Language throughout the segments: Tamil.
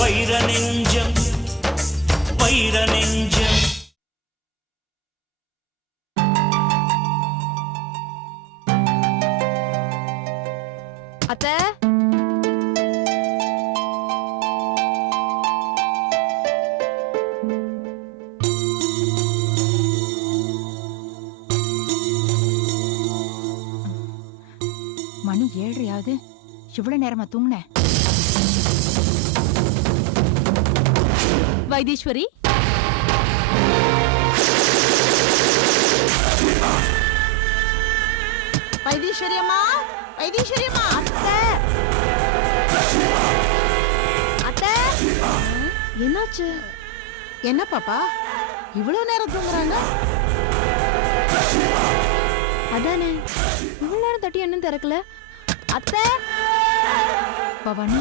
வைர நெஞ்சம் வைர நெஞ்சம். அத்தை, மணி 7:30. இவ்வளவு நேரமா தூங்குன? வைத்தீஸ்வரி, வைத்தீஸ்வரி அம்மா, வைத்தீஸ்வரி அம்மா. அத்தை, என்னாச்சு? என்ன பாப்பா இவ்வளவு நேரம் தூங்குறாங்க? அதானே, இவ்வளவு நேரம் தட்டி என்ன திறக்கல? அத்தை, பவானி,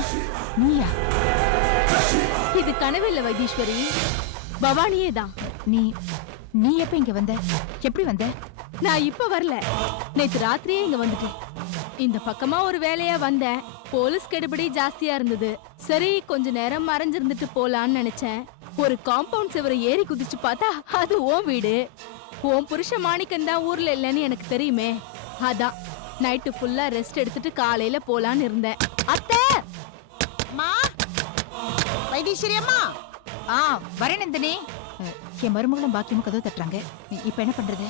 நீயா? இது கனவு இல்ல வைத்தீஸ்வரி, பவானியே தான். நீ நீ எப்ப இங்க வந்த? எப்படி வந்த? நான் இப்ப வரல, நேத்து ராத்திரியே இங்க வந்துட்டேன். இந்த பக்கமா ஒரு வேலையா வந்தேன். போலீஸ் கெடுபிடி ஜாஸ்தியா இருந்தது. சரி, கொஞ்ச நேரம் மறைஞ்சிருந்துட்டு போலான்னு நினைச்சேன். ஒரு காம்பவுண்ட் சுவரை ஏறி குதிச்சு பார்த்தா அது உன் வீடு. உன் புருஷ மாணிக்கம் தான் ஊர்ல இல்லைன்னு எனக்கு தெரியுமே. அதான் நைட்டு ஃபுல்லா ரெஸ்ட் எடுத்துட்டு காலையில போலான்னு இருந்தேன். அத்தை, அம்மா, வைத்தீஸ்வரி அம்மா. வரேன் நந்தினி. என் மருமகளும் பாக்கியமும் கதவு தட்டுறாங்க. இப்ப என்ன பண்றது?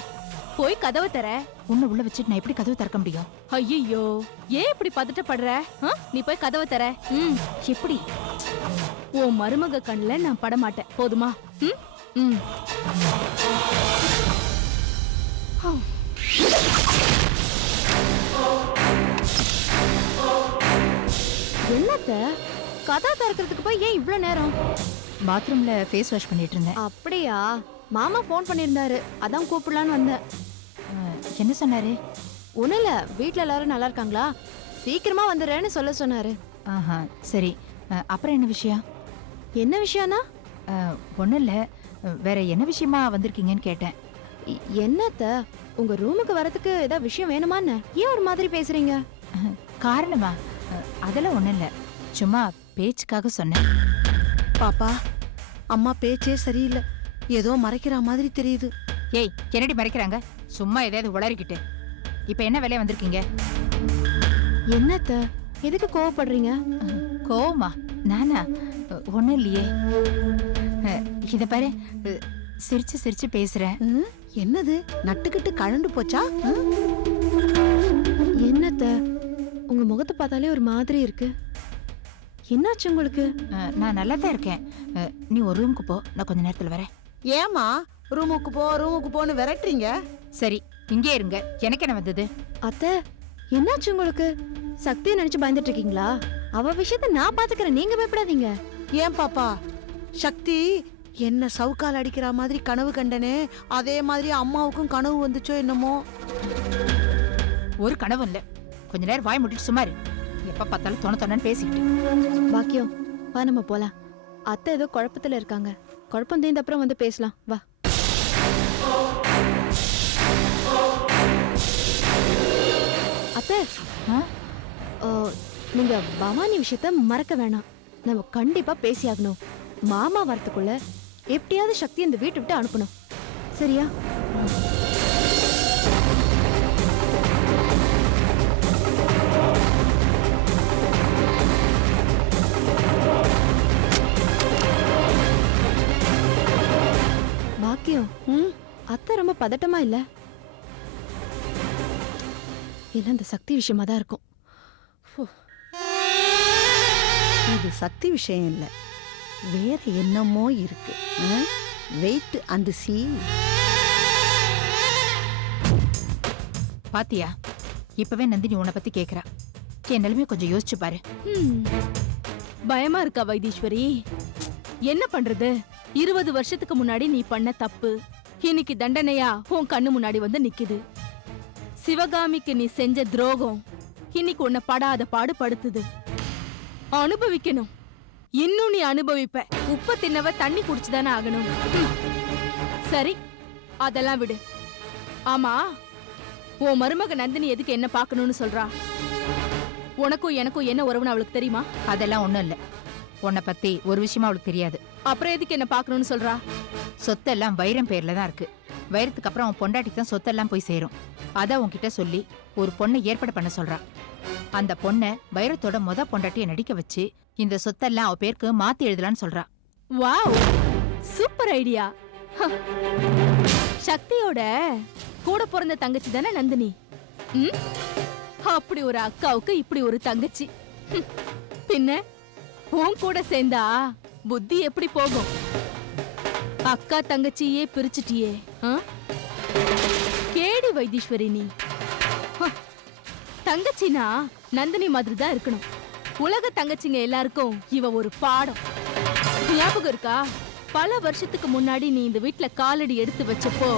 போய் கதவை தர. உன்னை உள்ள வச்சுட்டு நான் எப்படி கதவு திறக்க முடியும்? ஐயோ, ஏன் இப்படி பதட்டப்படுற? நீ போய் கதவை தர. எப்படி? உன் மருமக கண்ணுல நான் படமாட்டேன், போதுமா? என்னத்த கதவை திறக்கிறதுக்கு போய் ஏன் இவ்வளவு நேரம்? பாத்ரூம்ல ஃபேஸ் வாஷ் பண்ணிட்டு இருந்தேன். அப்படியா? மாமா ஃபோன் பண்ணியிருந்தாரு, அதான் கூப்பிடலான்னு வந்தேன். என்ன சொன்னாரு? ஒண்ணுல, வீட்ல எல்லாரும் நல்லா இருக்காங்களா, சீக்கிரமா வந்துடுறேன்னு சொல்ல சொன்னாரு. ஆஹா, சரி. அப்புறம் என்ன விஷயம்? என்ன விஷயம்னா? ஒன்றும் இல்லை. வேற என்ன விஷயமா வந்திருக்கீங்கன்னு கேட்டேன். என்னத்த, உங்க ரூமுக்கு வரதுக்கு ஏதாவது விஷயம் வேணுமான்னு ஏன் ஒரு மாதிரி பேசுறீங்க? காரணமா? அதெல்லாம் ஒன்றும் இல்லை, சும்மா பேச்சுக்காக சொன்னேன். பாப்பா, அம்மா பேச்சே சரியில்லை, ஏதோ மறைக்கிற மாதிரி தெரியுது. ஏய், என்னடி மறைக்கிறாங்க? சும்மா ஏதாவது உளறிக்கிட்டு. இப்போ என்ன வேலையா வந்திருக்கீங்க? என்னத்த, எதுக்கு கோவப்படுறீங்க? கோவமா? நானா? ஒன்றும் இல்லையே. இத பாரு, சிரிச்சு சிரிச்சு பேசுறேன். என்னது, நட்டுக்கிட்டு கழண்டு போச்சா? என்னத்த, உங்க முகத்தை பார்த்தாலே ஒரு மாதிரி இருக்கு. என்னாச்சு உங்களுக்கு? நான் நல்லா தான் இருக்கேன். நீ ஒரு ரூமுக்கு போ, நான் கொஞ்ச நேரத்தில் வரேன். ஏமா ரூமுக்கு போ ரூமுக்கு போன்னு விரட்டுறீங்க? சரி, இங்கே இருங்க. எனக்கு என்ன வந்தது? அத்தை, என்னாச்சு உங்களுக்கு? சக்தியை நினைச்சு பயந்துட்டு இருக்கீங்களா? அவ விஷயத்த நான் பாத்துக்கிறேன், நீங்க பயப்படாதீங்க. ஏன் பாப்பா, சக்தி என்ன சவுக்கால் அடிக்கிற மாதிரி கனவு கண்டனே, அதே மாதிரி அம்மாவுக்கும் கனவு வந்துச்சோ என்னமோ? ஒரு கனவு இல்ல. கொஞ்ச நேரம் வாய் முட்டிட்டு சும்மா இரு. எப்ப பார்த்தாலும் தொணன்னு பேசிக்கிட்டு. பாக்கியம், வா நம்ம போலாம். அத்தை ஏதோ குழப்பத்துல இருக்காங்க. குழப்பம் தீர்ந்த அப்புறம் வந்து பேசலாம், வா. அத்தை, நீங்க பவானி விஷயத்த மறக்க வேணாம். நம்ம கண்டிப்பா பேசியாகணும். மாமா வரத்துக்குள்ள எப்படியாவது சக்தி இந்த வீட்டை விட்டு அனுப்பணும், சரியா? பாக்கியம், அத்தை ரொம்ப பதட்டமா இல்ல? எல்லாம் இந்த சக்தி விஷயமா தான் இருக்கும். இது சக்தி விஷயம் இல்ல, வேற என்னமோ இருக்கு. வெயிட் அண்ட் சீ. பாத்தியா, இப்பவே நந்தினி உன்னை பத்தி கேக்குறா. என் நிலைமையை கொஞ்சம் யோசிச்சு பாரு. பயமா இருக்கா வைத்தீஸ்வரி? என்ன பண்றது? 20 வருஷத்துக்கு முன்னாடி நீ பண்ண தப்பு இன்னைக்கு தண்டனையா உன் கண்ணு முன்னாடி வந்து நிக்குது. சிவகாமிக்கு நீ செஞ்ச துரோகம் இன்னைக்கு உன்னை படாத பாடு படுத்துது. அனுபவிக்கணும். இன்னும் நீ அனுபவிப்ப. உப்ப தின்னவ தண்ணி குடிச்சுதானே ஆகணும். சரி, அதெல்லாம் விடு. ஆமா, உன் மருமக நந்தினி எதுக்கு என்ன பார்க்கணும்னு சொல்றா? உனக்கும் எனக்கும் என்ன உறவுன்னு அவளுக்கு தெரியுமா? அதெல்லாம் ஒண்ணும் இல்ல. உன்னை பத்தி ஒரு விஷயமா அவளுக்கு தெரியாது. அப்புறம் எதுக்கு என்ன பார்க்கணும்னு சொல்றா? சொத்தெல்லாம் வைரம் பேர்ல தான் இருக்கு. வைரத்துக்கு அப்புறம் அவன் பொண்டாட்டிக்கு தான் சொத்தெல்லாம் போய் சேரும். அத உன்கிட்ட சொல்லி ஒரு பொண்ணை ஏற்பாடு பண்ண சொல்றா. அந்த பொண்ணை வைரத்தோட பொண்டாட்டியை நடிக்க வச்சு இந்த சொத்தெல்லாம் அவ பேருக்கு மாத்தி எழுதலான்னு சொல்றா. Wow, super idea. சக்தியோட கூட பிறந்த தங்கச்சி தானே நந்தினி? ம்? அப்படி ஒரு அக்காவுக்கு இப்படி ஒரு தங்கச்சி. பின்ன உன் கூட சேர்ந்தா புத்தி எப்படி போகும்? அக்கா தங்கச்சியே பிரிச்சுட்டியே. கேடி வைத்தீஸ்வரி நீ. தங்கச்சினா நந்தினி மாதிரி தான் இருக்கணும். உலக தங்கச்சிங்க எல்லாருக்கும் இவ ஒரு பாடம். ஞாபகம் இருக்கா? பல வருஷத்துக்கு முன்னாடி நீ இந்த வீட்ல காலடி எடுத்து வச்சப்போ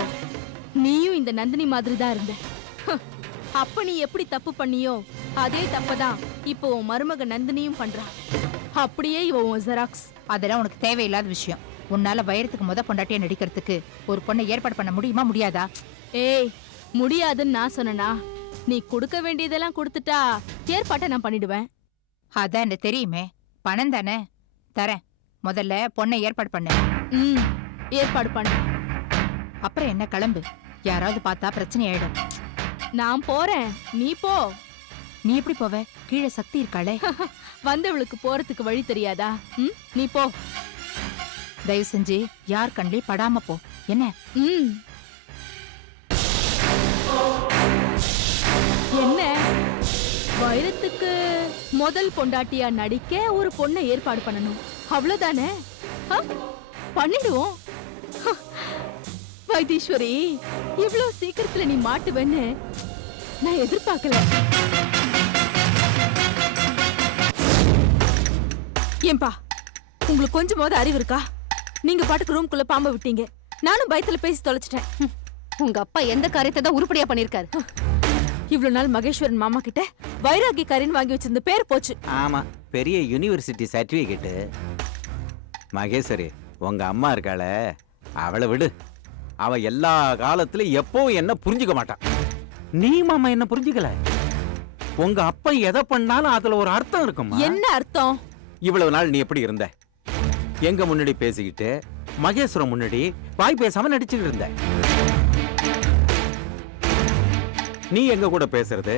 நீயும் இந்த நந்தினி மாதிரி தான் இருந்த. அப்ப நீ எப்படி தப்பு பண்ணியோ அதே தப்பதான் இப்போ உன் மருமக நந்தினியும் பண்றா. அப்படியே இவ உன் ஜெராக்ஸ். அதெல்லாம் உனக்கு தேவையில்லாத விஷயம். உன்னால வைரத்துக்கு பொண்டாட்டியை நடிக்கிறதுக்கு ஒரு பொண்ணை ஏற்பாடு பண்ண முடியுமா முடியாதா? ஏய், முடியாதுன்னு நான் சொன்னனா? நீ கொடுக்க வேண்டியதெல்லாம் கொடுத்துட்டா ஏற்பாட்டை நான் பண்ணிடுவேன். அதான் எனக்கு தெரியுமே. பணம் தானே தரேன். முதல்ல பொண்ணை ஏற்பாடு பண்ணு. ஏற்பாடு பண்ணு. அப்புறம் என்ன, கிளம்பு. யாராவது பார்த்தா பிரச்சனை ஆயிடும். நான் போறேன், நீ போ. நீ எப்படி போவ? கீழே சக்தி இருக்காளே. வந்தவளுக்கு போறதுக்கு வழி தெரியாதா? நீ போ. தயவு செஞ்சு யார் கண்ணிலே படாம போ. என்ன? என்ன வைரத்துக்கு முதல் பொண்டாட்டியா நடிக்க ஒரு பொண்ணை ஏற்பாடு பண்ணணும், அவ்வளவுதானே? பண்ணிடுவோம். வைத்தீஸ்வரி, இவ்வளவு சீக்கிரத்துல நீ மாட்டுவேன்னு நான் எதிர்பார்க்கல. ஏன்பா, உங்களுக்கு கொஞ்சமாவது அறிவு இருக்கா? நீங்க பாட்டுக்கு ரூம்குள்ள பாம்ப விட்டீங்க. நானும் பயத்துல பேசி தொலைச்சிட்டேன். உங்க அப்பா எந்த காரியத்தை தான் உருப்படியா பண்ணிருக்காரு? இவ்வளவு நாள் மகேஸ்வரன் மாமா கிட்ட வைராகி காரின்னு வாங்கி வச்சிருந்த பேர் போச்சு. ஆமா, பெரிய யூனிவர்சிட்டி சர்டிபிகேட்டு. மகேஸ்வரி, உங்க அம்மா இருக்காள, அவளை விடு. அவ எல்லா காலத்திலும் எப்பவும் என்ன புரிஞ்சுக்க மாட்டான். நீ மாமா என்ன புரிஞ்சுக்கல. உங்க அப்பா எதை பண்ணாலும் அதுல ஒரு அர்த்தம் இருக்குமா? என்ன அர்த்தம்? இவ்வளவு நாள் நீ எப்படி இருந்த? எங்க முன்னாடி பேசிக்கிட்டு மகேஸ்வரம் முன்னாடி வாய் பேசாம நடிச்சுக்கிட்டு இருந்த. நீ எங்க கூட பேசுறது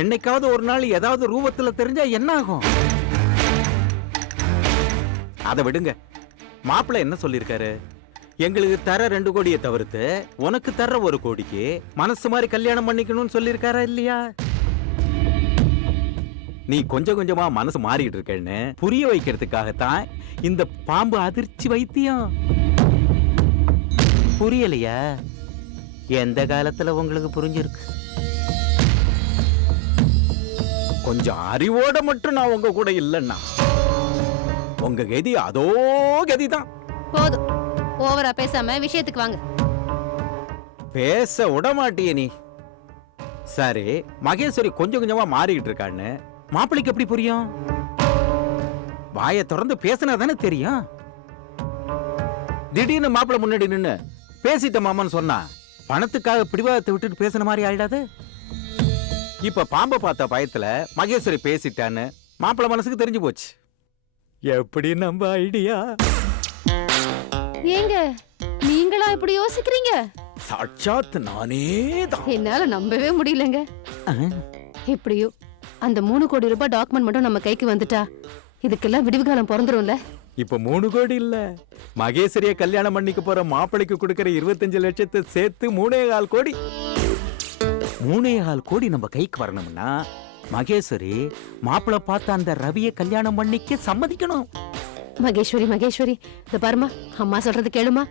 என்னைக்காவது ஒரு நாள் ஏதாவது ரூபத்துல தெரிஞ்சா என்ன ஆகும்? அதை விடுங்க. மாப்பிள்ளை என்ன சொல்லிருக்காரு? எங்களுக்கு தர 2 கோடியை தவிர்த்து உனக்கு தர 1 கோடிக்கு மனசு மாதிரி கல்யாணம் பண்ணிக்கணும்னு சொல்லிருக்காரா இல்லையா? நீ கொஞ்சம் கொஞ்சமா மனசு மாறிட்டு இருக்கேன்னு புரிய வைக்கிறதுக்காகத்தான் இந்த பாம்பு அதிர்ச்சி வைத்தியம். புரியலையா? எந்த காலத்துல உங்களுக்கு புரிஞ்சிருக்கு? கொஞ்சம் அறிவோட மட்டும் நான் உங்க கூட இல்லைன்னா உங்க கதி அதோ கதிதான். போதும், ஓவரா பேசாம விஷயத்துக்கு வாங்க. பேச விட மாட்டிய நீ. சரி, மகேஸ்வரி கொஞ்சம் கொஞ்சமா மாறிக்கிட்டு இருக்கான்னு மாப்பிள்ளைக்கு எப்படி புரியும்? வாயை திறந்து பேசினா தானே தெரியும். திடீர்னு மாப்பிள்ளை முன்னாடி நின்னு பேசிட்ட மாமான்னு சொன்னா பணத்துக்காக பிடிவாதத்தை விட்டுட்டு பேசின மாதிரி ஆயிடாது? இப்ப பாம்பை பார்த்த பயத்துல மகேஸ்வரி பேசிட்டான்னு மாப்பிள்ளை மனசுக்கு தெரிஞ்சு போச்சு. எப்படி நம்ம ஐடியா? ஏங்க நீங்களா இப்படி யோசிக்கிறீங்க? சாட்சாத் நானே தான். என்னால நம்பவே முடியலங்க. எப்படியோ அந்த 3 கோடி ரூபாய் டாக்குமெண்ட் மட்டும் நம்ம கைக்கு வந்துட்டா இதுக்கெல்லாம் விடிவு காலம் பிறந்துரும்ல. இப்ப 3 கோடி இல்ல, மகேஸ்வரிய கல்யாணம் பண்ணிக்க போற மாப்பிளைக்கு கொடுக்கற 25 லட்சத்தை சேர்த்து 3.25 கோடி. 3.25 கோடி நம்ம கைக்கு வரணும்னா மகேஸ்வரி மாப்பிளை பார்த்து அந்த ரவியை கல்யாணம் பண்ணிக்க சம்மதிக்கணும். மகேஸ்வரி, மகேஸ்வரி, இந்த பாருமா, அம்மா சொல்றது கேளுமா.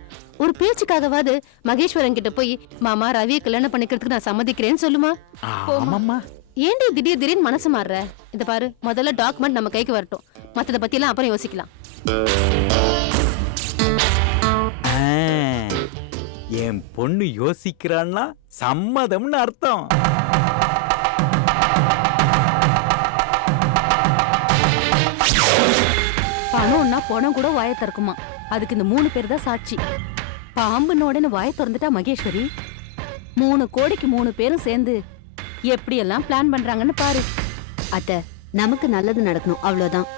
ஒரு பேச்சுக்காகவாது மகேஸ்வரன் கிட்ட போய் மாமா ரவியை கல்யாணம் பண்ணிக்கிறதுக்கு நான் சம்மதிக்கிறேன்னு சொல்லுமா. ஆமாம்மா. ஏன்டி திடீர்னு மனசு மாறுற? இந்த பாரு, முதல்ல டாக்குமெண்ட் நம்ம கைக்கு வரட்டும், மத்தத பத்தி எல்லாம் அப்புறம் யோசிக்கலாம். என் பொண்ணு யோசிக்கிறான்னா சம்மதம்னு அர்த்தம். பணம்னா பணம் கூட வாயை திறக்குமா? அதுக்கு இந்த 3 பேர் தான் சாட்சி. பாம்புன்னு உடனே வாயை திறந்துட்டா மகேஸ்வரி 3 கோடிக்கு 3 பேரும் சேர்ந்து எப்படியெல்லாம் பிளான் பண்றாங்கன்னு பாரு. அத்தை, நமக்கு நல்லது நடக்கணும், அவ்வளோதான்.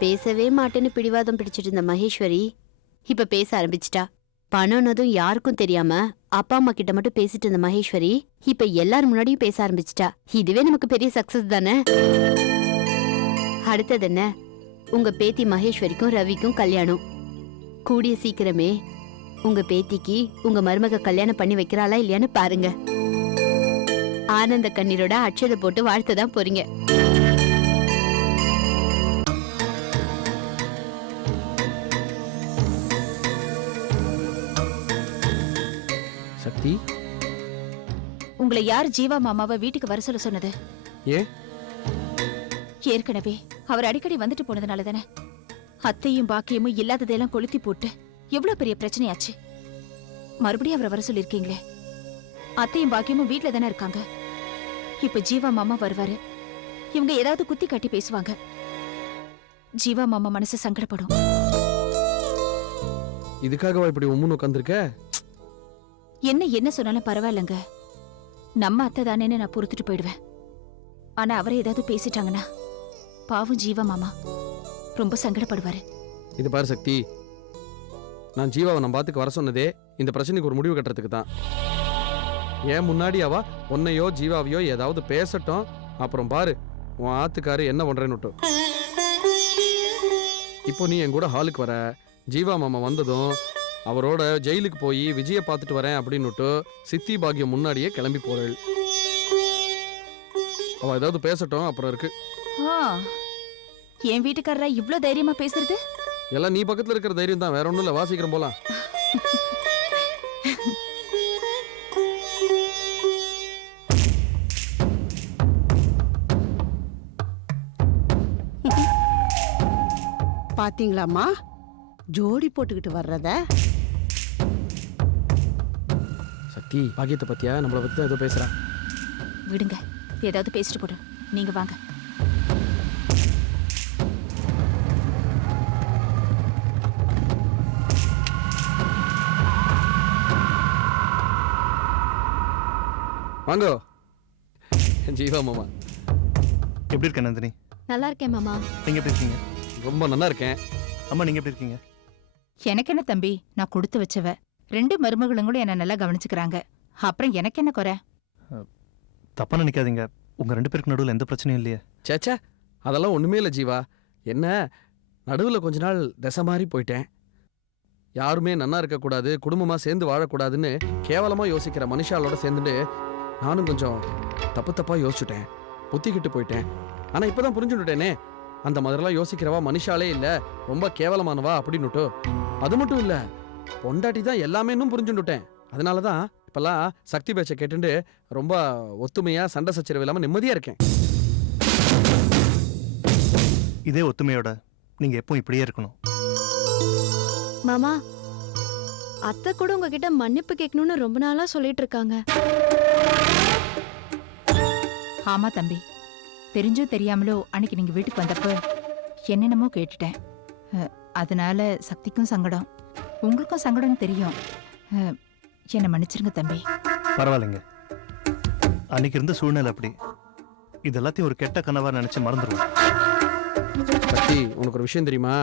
பேசவே மாட்டேன்னு பிடிவாதம் பிடிச்சிட்டு இருந்த மகேஸ்வரி இப்ப பேச ஆரம்பிச்சிட்டா. பணம்னதும் யாருக்கும் தெரியாம அப்பா அம்மா கிட்ட மட்டும் பேசிட்டு இருந்த மகேஸ்வரி இப்ப எல்லாரும் முன்னாடியும் பேச ஆரம்பிச்சிட்டா. இதுவே நமக்கு பெரிய சக்சஸ் தானே. அடுத்தது என்ன, உங்க பேத்தி மகேஸ்வரிக்கும் ரவிக்கும் கல்யாணம். கூடிய சீக்கிரமே உங்க பேத்திக்கு உங்க மருமக கல்யாணம் பண்ணி வைக்கிறாளா இல்லையான்னு பாருங்க. ஆனந்த கண்ணீரோட அட்சதை போட்டு வாழ்த்துதான் போறீங்க. சக்தி, உங்களை யார் ஜீவா மாமாவை வீட்டுக்கு வர சொல்ல சொன்னது? ஏன்? ஏற்கனவே அவர் அடிக்கடி வந்துட்டு போனதுனால தானே. அத்தையும் பாக்கியமும் இல்லாததெல்லாம் கொளுத்தி போட்டு எவ்வளவு பெரிய பிரச்சனையாச்சு. மறுபடியும் அவரை வர சொல்லிருக்கீங்களே. அத்தையும் பாக்கியமும் வீட்டுல தானே இருக்காங்க. இப்ப ஜீவா மாமா வருவாரு, இவங்க ஏதாவது குத்தி காட்டி பேசுவாங்க. ஜீவா மாமா மனசு சங்கடப்படும். இதுக்காகவா இப்படி உம்முன்னு உட்காந்துருக்க? என்ன சொன்னாலும் பரவாயில்லங்க, நம்ம அத்தை தானேன்னு நான் பொறுத்துட்டு போயிடுவேன். ஆனா அவரை ஏதாவது பேசிட்டாங்கன்னா பாவம் ஜீவா மாமா ரொம்ப சங்கடப்படுவாரு. இது பாரு சக்தி, நான் ஜீவாவை நம்ம பாத்துக்கு வர சொன்னதே இந்த பிரச்சனைக்கு ஒரு முடிவு கட்டுறதுக்கு தான். ஏன் முன்னாடி அவ உன்னையோ ஜீவாவையோ ஏதாவது பேசட்டும், அப்புறம் பாரு உன் ஆத்துக்காரு என்ன பண்றேன்னு. இப்போ நீ என் கூட ஹாலுக்கு வர, ஜீவா மாமா வந்ததும் அவரோட ஜெயிலுக்கு போய் விஜய பார்த்துட்டு வரேன் அப்படின்னுட்டு சித்தி பாக்கியம் முன்னாடியே கிளம்பி போறேள். அவ ஏதாவது பேசட்டும், அப்புறம் இருக்கு. என் வீட்டுக்காரரா இவ்ளோ தைரியமா பேசுறது? எல்லாம் நீ பக்கத்துல இருக்கிற தைரியம் தான், வேற ஒண்ணும் இல்ல. வாசிக்கிறோம் போலாம். பாத்தீங்களாம்மா ஜோடி போட்டுக்கிட்டு வர்றத? சக்தி, பாக்கியத்தை பத்தியா நம்மளை பத்தி ஏதோ பேசுறா. விடுங்க, ஏதாவது பேசிட்டு போடு. நீங்க வாங்க. வாங்கோ ஜீவா மாமா. எப்படி இருக்க நந்தினி? நல்லா இருக்கேன் மாமா. நீங்க எப்படி இருக்கீங்க? ரொம்ப நல்லா இருக்கேன். அம்மா நீங்க எப்படி இருக்கீங்க? எனக்கு என்ன தம்பி, நான் கொடுத்து வச்சவ. 2 மருமகளும் கூட என்ன நல்லா கவனிச்சுக்கிறாங்க. அப்புறம் எனக்கு என்ன குறை? தப்பா நினைக்காதீங்க, உங்க 2 பேருக்கு நடுவில் எந்த பிரச்சனையும் இல்லையே. சேச்சா, அதெல்லாம் ஒண்ணுமே இல்லை ஜீவா. என்ன நடுவில் கொஞ்ச நாள் திசை மாறி போயிட்டேன். யாருமே நன்னா இருக்கக்கூடாது, குடும்பமா சேர்ந்து வாழக்கூடாதுன்னு கேவலமா யோசிக்கிற மனுஷாலோட சேர்ந்துட்டு நானும் கொஞ்சம் தப்பா யோசிச்சுட்டேன், புத்திக்கிட்டு போயிட்டேன். ஆனா இப்பதான் புரிஞ்சுட்டேனே, அந்த மாதிரிலாம் யோசிக்கிறவா மனுஷாலே இல்ல, ரொம்ப கேவலமானவா அப்படின்னுட்டு. அது மட்டும் இல்ல, பொண்டாட்டி தான் எல்லாமே இன்னும் புரிஞ்சுட்டேன். அதனாலதான் இப்பெல்லாம் சக்தி பேச்சை கேட்டுட்டு ரொம்ப ஒத்துமையா சண்டை சச்சரவு இல்லாம நிம்மதியா இருக்கேன். இதே ஒத்துமையோட நீங்க எப்பவும் இப்படியே இருக்கணும். மாமா, அத்தை கூட உங்ககிட்ட மன்னிப்பு கேட்கணும்னு ரொம்ப நாளா சொல்லிட்டு இருக்காங்க. ஆமா தம்பி, தெரிஞ்சோ தெரியாமலோ அன்னைக்கு நீங்க வீட்டுக்கு வந்தப்ப என்னென்னமோ கேட்டுட்டேன். அதனால சக்திக்கும் சங்கடம், உங்களுக்கும் சங்கடம்னு தெரியும். என்னை மன்னிச்சிருங்க தம்பி. பரவாயில்லைங்க, அன்னைக்கு இருந்த சூழ்நிலை அப்படி. இது எல்லாத்தையும் ஒரு கெட்ட கனவா நினைச்சு மறந்துடுவோம். சக்தி, உனக்கு ஒரு விஷயம் தெரியுமா?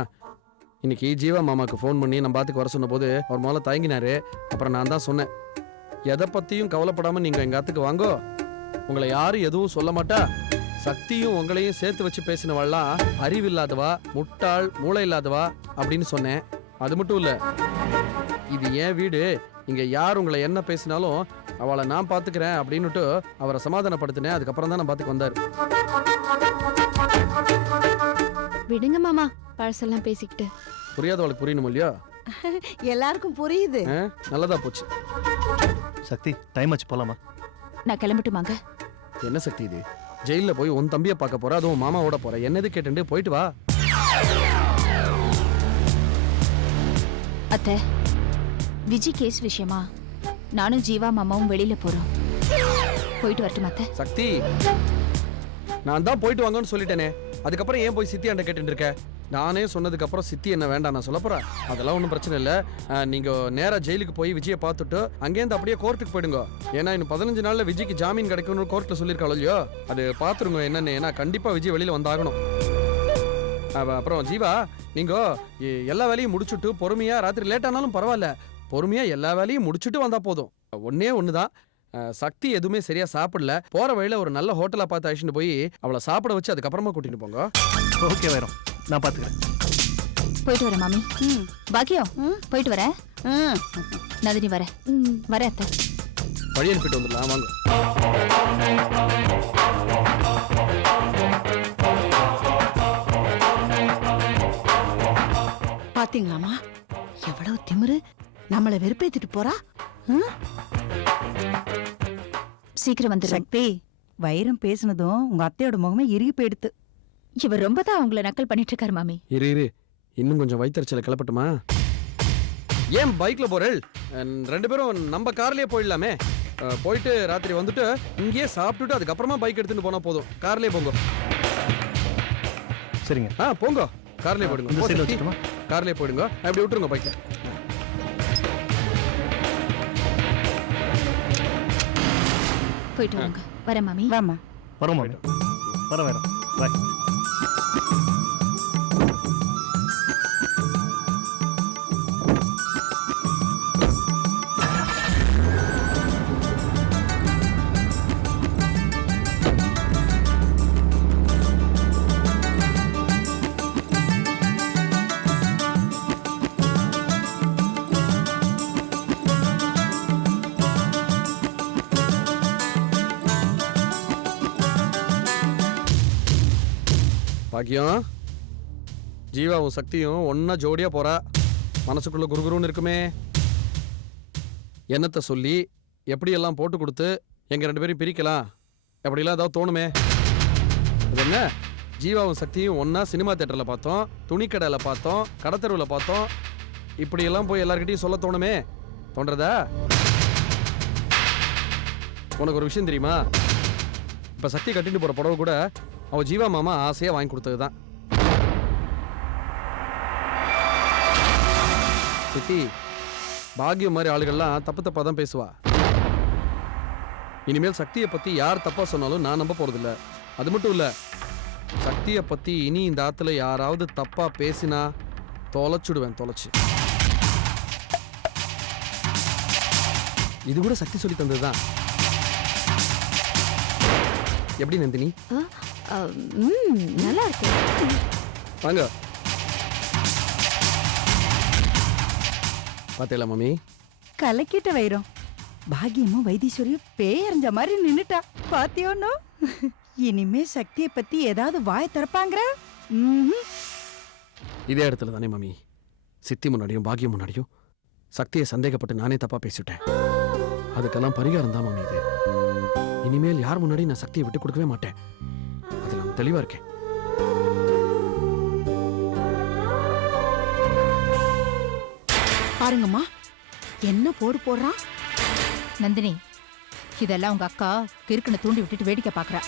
இன்னைக்கு ஜீவா மாமாக்கு ஃபோன் பண்ணி நம்ம பாத்துக்கு வர சொன்ன போது அவர் முதல்ல தயங்கினாரு. அப்புறம் நான் தான் சொன்னேன், எதை பத்தியும் கவலைப்படாம நீங்க எங்க ஆத்துக்கு வாங்கோ, உங்களை யாரும் எதுவும் சொல்ல மாட்டா. சக்தியும் உங்களையும் சேர்த்து வச்சு பேசினவாள்லாம் அறிவில்லாதவா, முட்டாள், மூளை இல்லாதவா அப்படின்னு சொன்னேன். அது மட்டும் இல்ல, இது என் வீடு, இங்க யார் உங்களை என்ன பேசினாலும் அவளை நான் பாத்துக்கிறேன் அப்படின்னுட்டு அவரை சமாதானப்படுத்தினேன். அதுக்கப்புறம் தான் நான் பாத்துக்கு வந்தாரு. விடுங்க மாமா, பழசெல்லாம் பேசிக்கிட்டு. புரியாதவளுக்கு புரியணும் இல்லையா? எல்லாருக்கும் புரியுது. நல்லதா போச்சு. சக்தி, டைம் ஆச்சு, போலாமா? நான் கிளம்பட்டுமாங்க? என்ன சக்தி இது, ஜெயில போய் உன் தம்பியை பார்க்க போற, அதுவும் மாமாவோட போற, என்னது கேட்டு போயிட்டு வா. அத்தை, விஜய் கேஸ் விஷயமா நானும் ஜீவா மாமாவும் வெளியில போறோம். போயிட்டு வரட்டும் அத்தை? சக்தி, நான் தான் போயிட்டு வாங்கன்னு சொல்லிட்டேனே, அதுக்கப்புறம் ஏன் போய் சித்தியாண்ட கேட்டு இருக்க? நானே சொன்னதுக்கு அப்புறம் சித்தி என்ன வேண்டாம் நான் சொல்ல போறேன். அதெல்லாம் ஒன்றும் பிரச்சனை இல்லை. நீங்க நேரா ஜெயிலுக்கு போய் விஜயை பார்த்துட்டு அங்கேருந்து அப்படியே கோர்ட்டுக்கு போயிடுங்க. ஏன்னா இன்னும் 15 நாள்ல விஜய்க்கு ஜாமீன் கிடைக்கும்னு கோர்ட்ல சொல்லியிருக்காளோ இல்லையோ, அது பார்த்துருங்க என்னன்னு. ஏன்னா கண்டிப்பா விஜய் வெளியில வந்தாகணும். அப்புறம் ஜீவா, நீங்க எல்லா வேலையும் முடிச்சுட்டு பொறுமையா, ராத்திரி லேட் ஆனாலும் பரவாயில்ல, பொறுமையா எல்லா வேலையும் முடிச்சுட்டு வந்தா போதும். ஒன்னே ஒண்ணுதான், சக்தி எதுவுமே சரியா சாப்பிடல. போற வழியில ஒரு நல்ல ஹோட்டலா பார்த்து அழைச்சிட்டு போய் அவளை சாப்பிட வச்சு அதுக்கப்புறமா கூட்டிட்டு போங்க. ஓகே வைரம், நான் பாத்துக்கிறேன். போயிட்டு வரேன் மாமி. பாக்கியம் போயிட்டு வரேன். நந்தினி வரேன். வரேன் அத்தை. வழி அனுப்பிட்டு வந்துடலாம் வாங்க. பாத்தீங்களாமா எவ்வளவு திமிரு, நம்மளை வெறுப்பேத்திட்டு போறா. சீக்கிரம் வந்துரு. சக்தி, வைரம் பேசுனதும் உங்க அத்தையோட முகமே இறுகி போயிடுத்து. இவர் ரொம்ப தான் அவங்கள நக்கல் பண்ணிட்டு இருக்காரு மாமி. இரு இன்னும் கொஞ்சம் வயிற்றுச்சல கிளப்பட்டுமா? ஏன் பைக்ல போறேள்? 2 பேரும் நம்ம கார்லயே போயிடலாமே. போயிட்டு ராத்திரி வந்துட்டு இங்கேயே சாப்பிட்டுட்டு அதுக்கப்புறமா பைக் எடுத்துட்டு போனா போதும். கார்லயே போங்க. சரிங்க. போங்க, கார்லயே போயிடுங்க. இந்த சைடுல வச்சுட்டுமா? கார்லயே போயிடுங்க. அப்படி விட்டுருங்க பைக்கை. போயிட்டு வாங்க. வரேன் மாமி. வாமா. வரோம் மாமி. வர வைரம், பாய். பாக்கியம், ஜீவாவும் சக்தியும் ஒன்னா ஜோடியா போறா. மனசுக்குள்ள குருகுருன்னு இருக்குமே. என்னத்தை சொல்லி எப்படியெல்லாம் போட்டு கொடுத்து எங்க 2 பேரையும் பிரிக்கலாம், எப்படிலாம் ஏதாவது தோணுமே. அது என்ன, ஜீவாவும் சக்தியும் ஒன்னா சினிமா தியேட்டர்ல பார்த்தோம், துணிக்கடையில பார்த்தோம், கடத்தருவில் பார்த்தோம். இப்படியெல்லாம் போய் எல்லார்கிட்டையும் சொல்ல தோணுமே. தோன்றதா? உனக்கு ஒரு விஷயம் தெரியுமா? இப்ப சக்தி கட்டிட்டு போற புடவை கூட அவ ஜீவா மாமா ஆசையா வாங்கி கொடுத்தது தான். சித்தி, பாக்கியம் மாதிரி ஆளுகள்லாம் தப்பு தப்பா தான் பேசுவா. இனிமேல் சக்தியை பத்தி யார் தப்பா சொன்னாலும் நான் நம்ப போறதில்ல. அது மட்டும் இல்ல, சக்தியை பத்தி இனி இந்த ஆத்துல யாராவது தப்பா பேசினா தொலைச்சுடுவேன், தொலைச்சு. இது கூட சக்தி சொல்லி தந்ததுதான். எப்படி நந்தினி? நல்லா இருக்கு. வாங்க. பாத்தீங்களா மாமி? கலக்கிட்ட வைரம். பாக்கியமும் வைத்தீஸ்வரியும் பேயறிஞ்ச மாதிரி நின்னுட்டா. பாத்தியோன்னு இனிமே சக்தியை பத்தி ஏதாவது வாய் திறப்பாங்கிற. இதே இடத்துல தானே மாமி சித்தி முன்னாடியும் பாக்கியம் முன்னாடியும் சக்தியை சந்தேகப்பட்டு நானே தப்பா பேசிட்டேன். அதுக்கெல்லாம் பரிகாரம் தான் மாமி இது. இனிமேல் யார் முன்னாடி நான் சக்தியை விட்டு கொடுக்கவே மாட்டேன். அதுல நான் தெளிவா இருக்கேன். பாருங்கம்மா என்ன போடுறான். நந்தினி, இதெல்லாம் உங்க அக்கா கிறுக்குன்னு தூண்டி விட்டுட்டு வேடிக்கை பாக்குறா.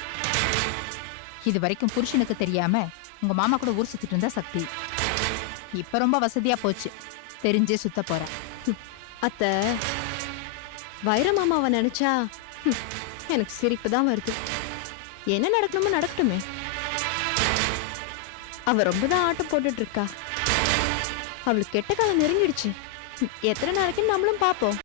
இது வரைக்கும் புருஷனுக்கு தெரியாம உங்க மாமா கூட ஊர் சுத்திட்டு இருந்தா சக்தி. இப்ப ரொம்ப வசதியா போச்சு, தெரிஞ்சே சுத்த போற. அத்தை, வைர மாமாவை நினைச்சா எனக்கு சிரிப்பு தான் வருது. என்ன நடக்கணுமோ நடக்கட்டுமே. அவ ரொம்ப தான் ஆட்டம் போட்டுட்டு இருக்கா. அவளுக்கு கெட்ட காலம் நெருங்கிடுச்சு. எத்தனை நாளைக்கு நம்மளும் பாப்போம்.